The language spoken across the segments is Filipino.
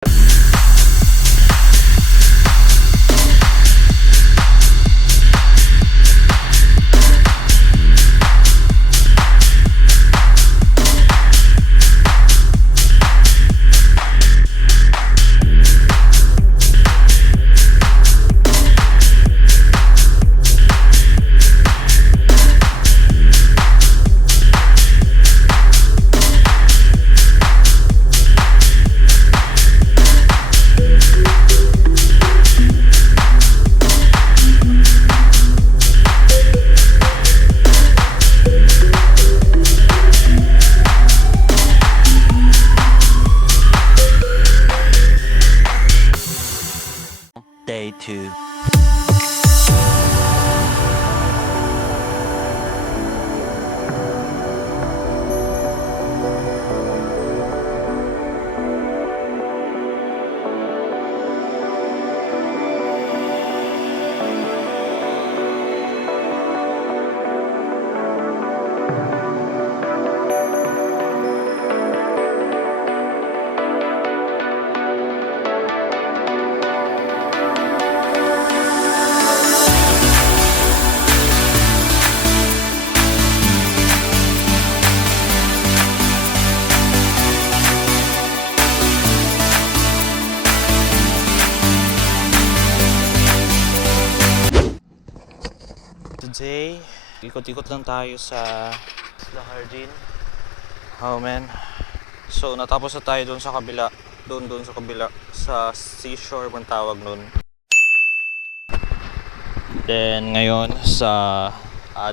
Day 2. Today, ikot-ikot lang tayo sa Isla Hardin. Oh man. So natapos na tayo doon sa kabila. Doon sa kabila. Sa seashore man tawag nun. Then ngayon sa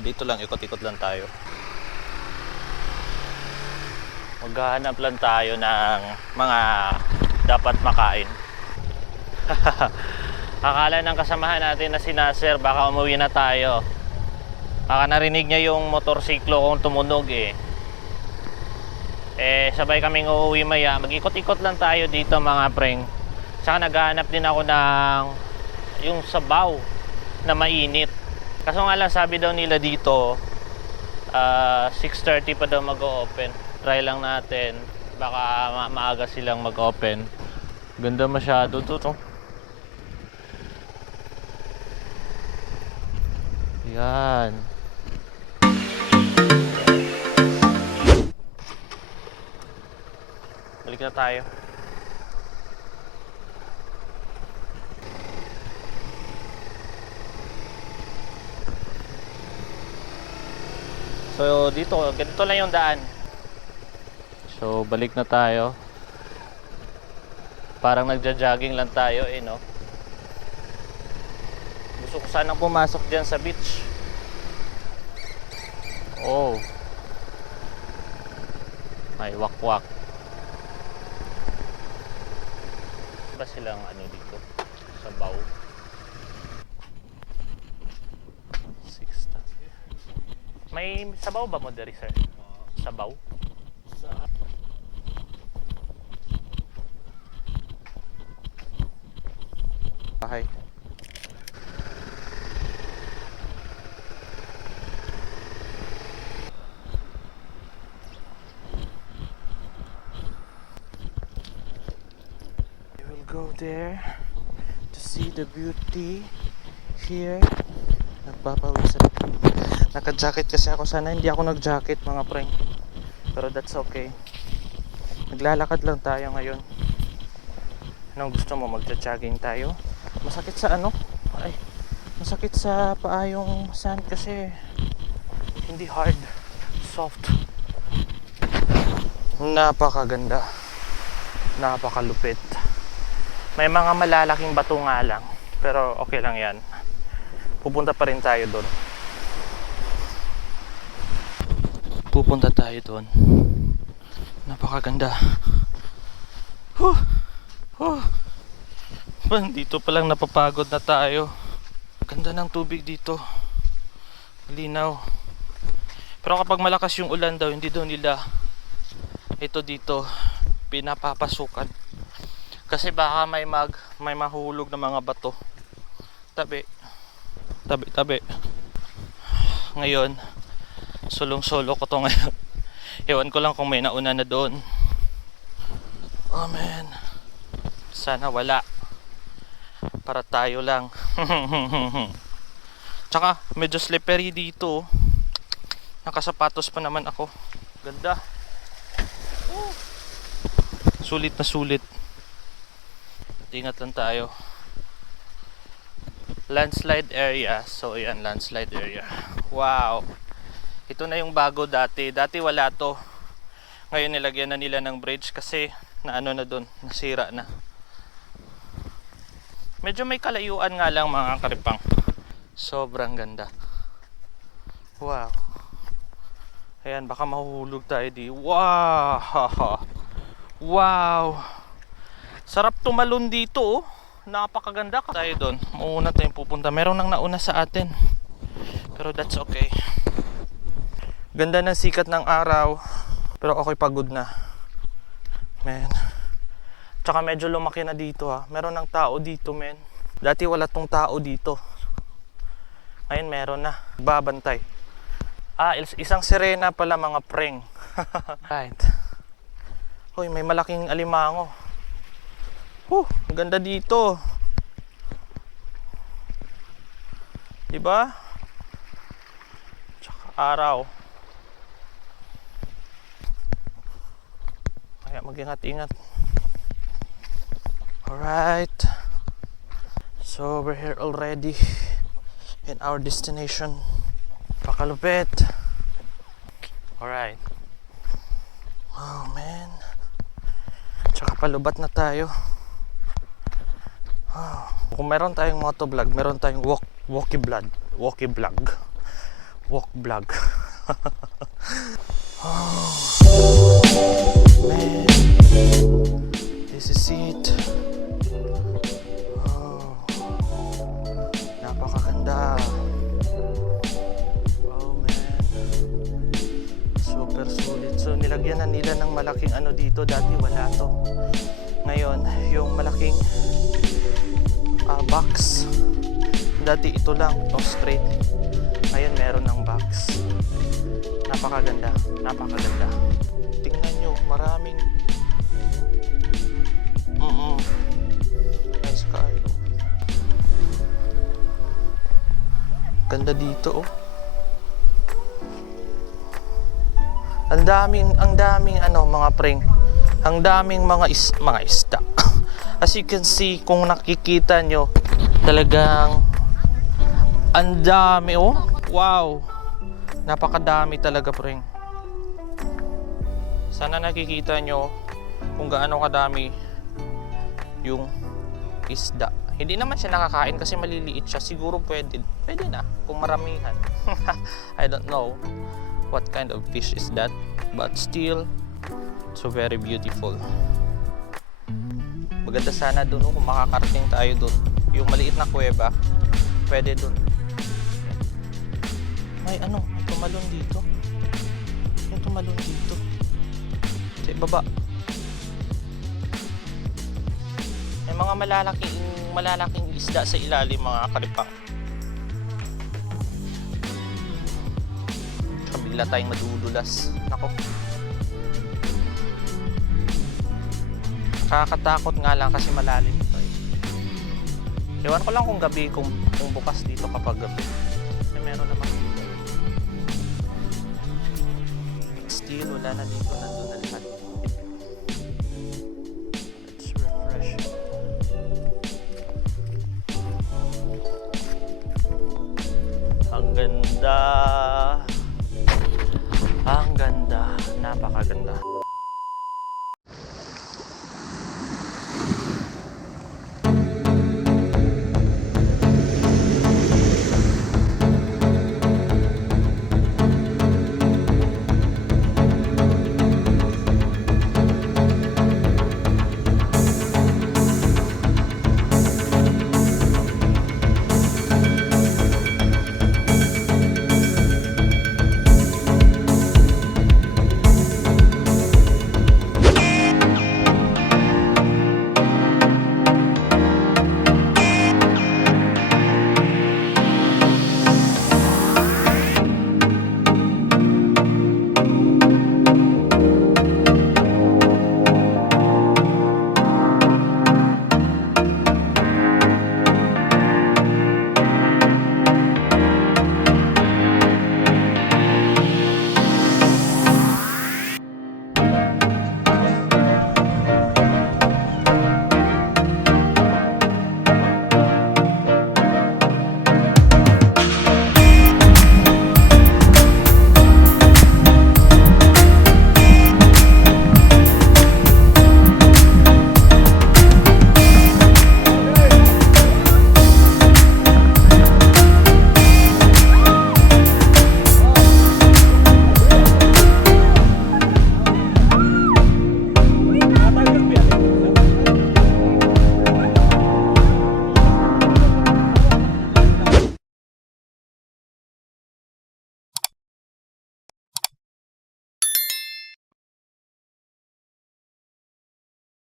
dito lang, ikot-ikot lang tayo. Maghahanap lang tayo ng mga dapat makain. Akala ng kasamahan natin na si Nasser baka umuwi na tayo. Baka narinig niya yung motorsiklo kong tumunog eh. Sabay kaming uuwi maya. Mag-ikot-ikot lang tayo dito mga preng. Saka naghahanap din ako ng yung sabaw na mainit. Kaso nga lang sabi daw nila dito 6:30 pa daw mag-o-open. Try lang natin. Baka maaga silang mag-open. Ganda masyado to. Yan. Balik na tayo. So dito, ganito lang yung daan. So balik na tayo. Parang nagja-jogging lang tayo no. Gusto ko sanang pumasok dyan sa beach. Oh. May wakwak. Ba silang ano dito? Sabaw. 6. May sabaw ba mo diri, sir? Sabaw? Okay. Go there to see the beauty here. Nagpapawisan. Naka-jacket kasi ako. Sana hindi ako nag-jacket mga preng. Pero that's okay. Naglalakad lang tayo ngayon. Anong gusto mo? Magja-jogging tayo? Masakit sa ano? Ay, masakit sa paa yung sand kasi hindi hard. Soft. Napakaganda. Napakalupit. May mga malalaking bato nga lang, pero okay lang yan. Pupunta pa rin tayo doon. Pupunta tayo doon. Napakaganda. Dito pa lang napapagod na tayo. Ganda ng tubig dito. Malinaw. Pero kapag malakas yung ulan daw, hindi daw nila ito dito pinapapasukan. Kasi baka may mahulog na mga bato. Tabi. Ngayon, sulong-solo ko to ngayon. Ewan ko lang kung may nauna na doon. Oh man. Sana wala. Para tayo lang. Tsaka medyo slippery dito. Nakasapatos pa naman ako. Ganda. Sulit na sulit. Ingat lang tayo. Landslide area. So ayan, landslide area. Wow. Ito na yung bago dati. Dati wala to. Ngayon nilagyan na nila ng bridge kasi na ano na doon, nasira na. Medyo may kalayuan nga lang mga karipang. Sobrang ganda. Wow. Ayan, baka mahuhulog tayo di. Wow. Wow. Sarap tumalon dito, oh. Napakaganda ka. Tayo doon. Mauna tayong pupunta. Meron nang nauna sa atin. Pero that's okay. Ganda ng sikat ng araw. Pero ako'y pagod na. Man. Tsaka medyo lumaki na dito, ha. Meron ng tao dito, men. Dati wala tong tao dito. Ngayon meron na. Babantay. Isang sirena pala mga preng. Right. Hoy, may malaking alimango. Ang ganda dito. Diba? Tsaka araw. Kaya mag-ingat-ingat. Alright. So we're here already in our destination. Pakalupit. Alright. Oh man. Tsaka palubat na tayo. Kung meron tayong motovlog, meron tayong walkie vlog. Walk vlog. Oh, man. This is it. Oh, napakaganda. Oh man. Super sulit. So nilagyan na nila ng malaking ano dito. Dati wala to. Ngayon, yung malaking box. Dati ito lang, itong straight. Ngayon meron ng box. Napakaganda, napakaganda. Tingnan nyo, maraming nice kayo. Ganda dito, oh. Ang daming ano, mga preng. Ang daming mga isda. As you can see, kung nakikita nyo, talagang ang dami, oh. Wow. Napakadami talaga, preng. Sana nakikita nyo kung gaano kadami yung isda. Hindi naman siya nakakain kasi maliliit siya. Siguro pwede na kung maramihan. I don't know what kind of fish is that, but still, so very beautiful. Maganda sana doon kung makakarating tayo doon. Yung maliit na kuweba, pwede doon. May ano, may tumalon dito. Yung tumalon dito. Sa ibaba. May mga malalaking isda sa ilalim, mga karipang. Bigla tayong madudulas. Nako. Nakakatakot nga lang kasi malalim ito, eh. Ewan ko lang kung gabi, kung bukas dito kapag gabi. Kasi meron naman dito. Still, wala na dito. Nandun na lahat. Let's refresh. Ang ganda. Ang ganda. Napakaganda.